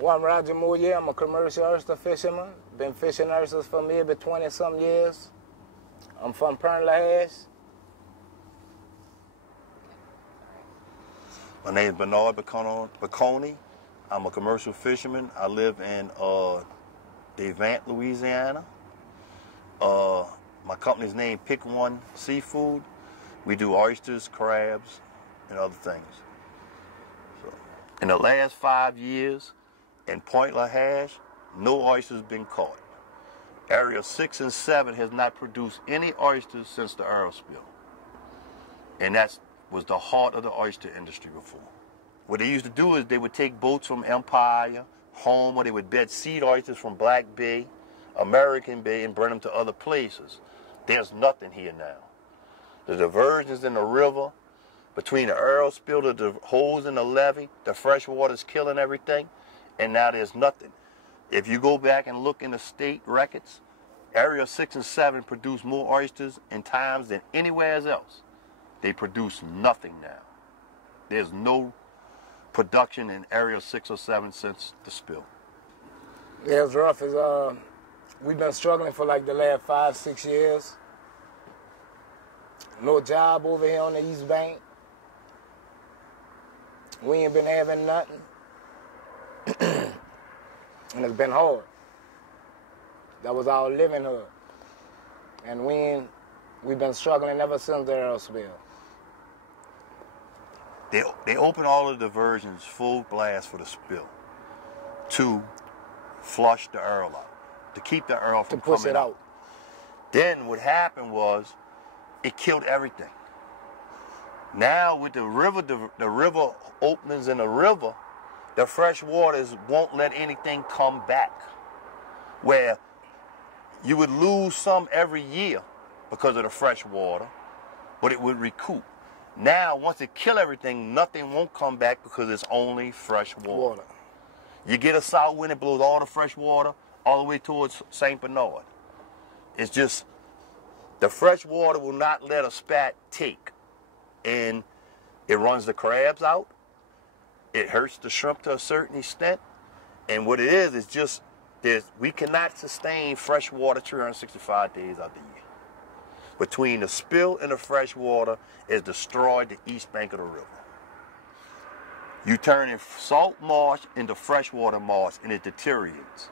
Well, I'm Roger Moliere. I'm a commercial oyster fisherman. Been fishing oysters for maybe 20-some years. I'm from Pernod. My name is Bernard Picone. I'm a commercial fisherman. I live in Diversion, Louisiana. My company's name Pick One Seafood. We do oysters, crabs, and other things. So, in the last 5 years, in Point LaHash, no oysters been caught. Area 6 and 7 has not produced any oysters since the oil spill. And that was the heart of the oyster industry before. What they used to do is they would take boats from Empire, home, or they would bed seed oysters from Black Bay, American Bay, and bring them to other places. There's nothing here now. The diversions in the river, between the oil spill, the holes in the levee, the fresh water's killing everything, and now there's nothing. If you go back and look in the state records, Area 6 and 7 produce more oysters in times than anywhere else. They produce nothing now. There's no production in Area 6 or 7 since the spill. Yeah, it's rough. We've been struggling for like the last 5-6 years. No job over here on the East Bank. We ain't been having nothing. And it's been hard. That was our livelihood. And we've been struggling ever since the oil spill. They opened all the diversions full blast for the spill to flush the oil out, to keep the oil from coming out. To push it out. Then what happened was it killed everything. Now with the river openings in the river, the fresh waters won't let anything come back. Where you would lose some every year because of the fresh water, but it would recoup. Now, once it kills everything, nothing won't come back because it's only fresh water. You get a south wind, it blows all the fresh water all the way towards St. Bernard. It's just the fresh water will not let a spat take, and it runs the crabs out. It hurts the shrimp to a certain extent, and what it is just we cannot sustain fresh water 365 days out the year. Between the spill and the fresh water is destroyed the east bank of the river. You turn in salt marsh into freshwater marsh, and it deteriorates.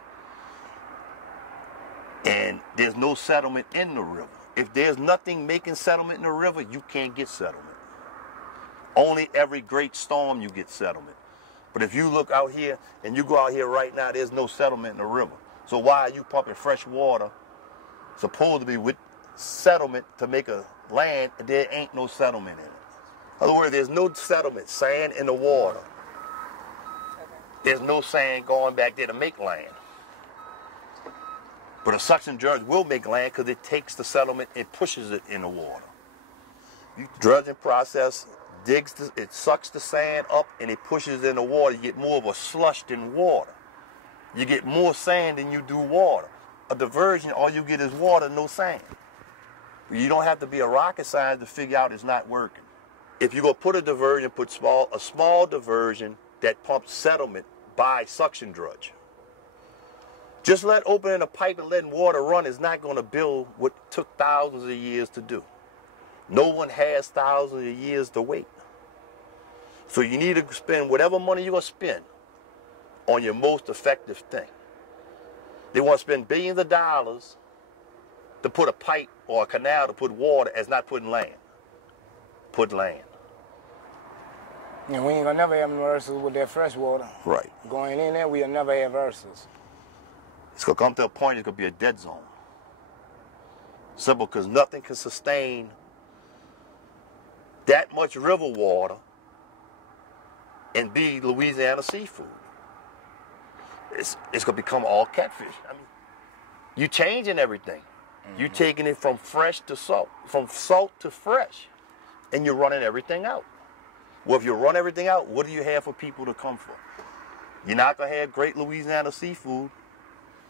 And there's no settlement in the river. If there's nothing making settlement in the river, you can't get settlement. Only every great storm you get settlement. But if you look out here, and you go out here right now, there's no settlement in the river. So why are you pumping fresh water, supposed to be with settlement to make a land, and there ain't no settlement in it? In other words, there's no settlement, sand in the water. There's no sand going back there to make land. But a suction dredge will make land because it takes the settlement and pushes it in the water. The dredging process it sucks the sand up and it pushes it in the water. You get more of a slush than water. You get more sand than you do water. A diversion, all you get is water, no sand. You don't have to be a rocket scientist to figure out it's not working. If you're going to put a diversion, put a small diversion that pumps settlement by suction dredge. Just opening a pipe and letting water run is not going to build what took thousands of years to do. No one has thousands of years to wait. So you need to spend whatever money you're going to spend on your most effective thing. They want to spend billions of dollars to put a pipe or a canal to put water as not putting land. Put land. And we ain't going to never have oysters with that fresh water. Right. Going in there, we'll never have oysters. It's going to come to a point it's going to be a dead zone. Simple, because nothing can sustain that much river water and be Louisiana seafood. It's going to become all catfish. I mean, you're changing everything. You're taking it from fresh to salt, from salt to fresh, and you're running everything out. Well, if you run everything out, what do you have for people to come for? You're not going to have great Louisiana seafood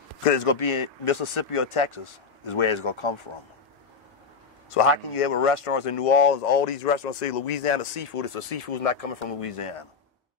because it's going to be in Mississippi or Texas is where it's going to come from. So how can you have a restaurant in New Orleans, all these restaurants say Louisiana seafood, if the seafood's not coming from Louisiana?